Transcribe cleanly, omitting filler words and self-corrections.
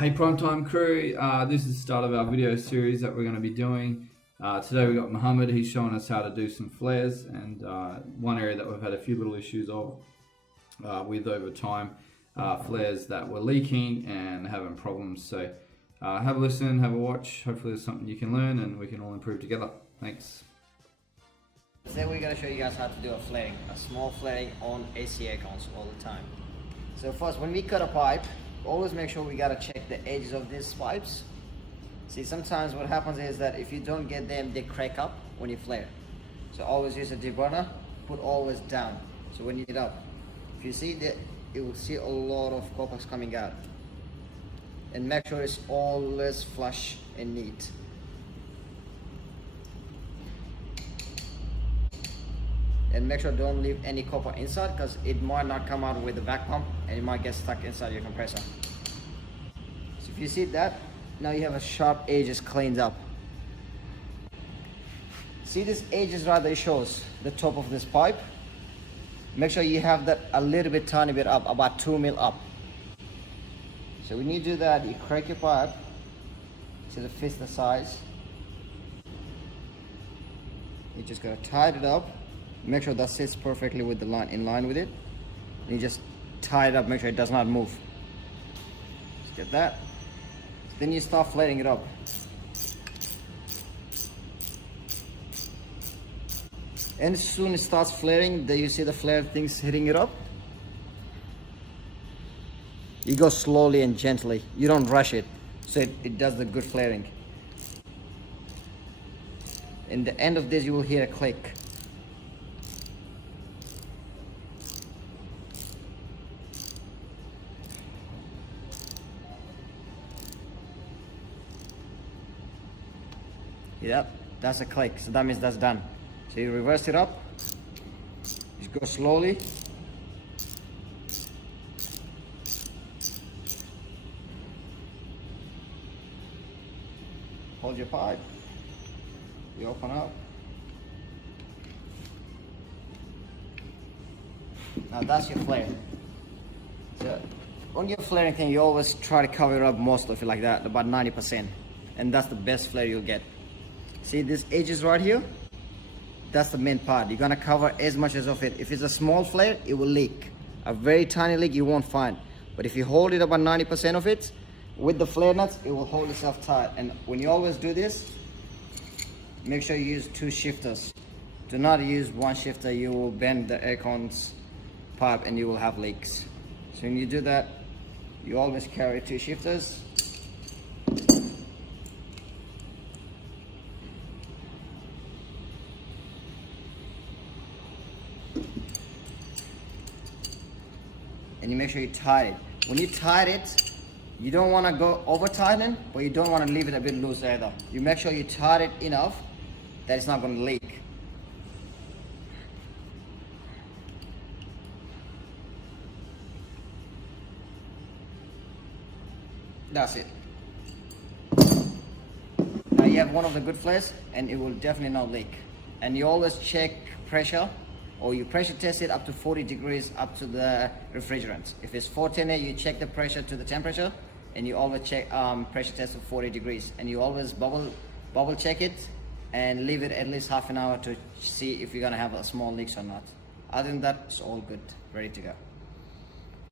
Hey Prime Time crew, this is the start of our video series that we're going to be doing. Today we got Mohammed. He's showing us how to do some flares, and one area that we've had a few little issues with over time, flares that were leaking and having problems. So have a listen, have a watch. Hopefully there's something you can learn and we can all improve together. Thanks. Today we're going to show you guys how to do a flaring, a small flaring on AC air cons all the time. So first, when we cut a pipe, always make sure we gotta check the edges of these pipes. See, sometimes what happens is that if you don't get them, they crack up when you flare. So always use a deburner, put always down. So when you get up, if you see that, you will see a lot of coppers coming out. And make sure it's always flush and neat. And make sure don't leave any copper inside, because it might not come out with the vac pump and it might get stuck inside your compressor. So if you see that, now you have a sharp edges cleaned up. See this edges right there shows the top of this pipe. Make sure you have that a little bit tiny bit up, about 2 mil up. So when you do that, you crack your pipe to the fist the size. You just gotta tighten it up. Make sure that sits perfectly with the line, in line with it. And you just tie it up, make sure it does not move. Just get that. Then you start flaring it up. And as soon as it starts flaring, then you see the flare things hitting it up. You go slowly and gently. You don't rush it, so it does the good flaring. In the end of this, you will hear a click. Yep, that's a click, so that means that's done. So you reverse it up, just go slowly. Hold your pipe, you open up. Now that's your flare. So on your flaring thing, you always try to cover up most of it like that, about 90%. And that's the best flare you'll get. See these edges right here? That's the main part. You're gonna cover as much as of it. If it's a small flare, it will leak. A very tiny leak you won't find. But if you hold it about 90% of it, with the flare nuts, it will hold itself tight. And when you always do this, make sure you use 2 shifters. Do not use 1 shifter, you will bend the aircon's pipe and you will have leaks. So when you do that, you always carry 2 shifters. And you make sure you tie it. When you tie it, you don't want to go over tighten, but you don't want to leave it a bit loose either. You make sure you tie it enough that it's not going to leak. That's it. Now you have one of the good flares and it will definitely not leak. And you always check pressure, or you pressure test it up to 40 degrees up to the refrigerant. If it's 410, you check the pressure to the temperature, and you always check pressure test of 40 degrees. And you always bubble check it and leave it at least half an hour to see if you're gonna have a small leaks or not. Other than that, it's all good, ready to go.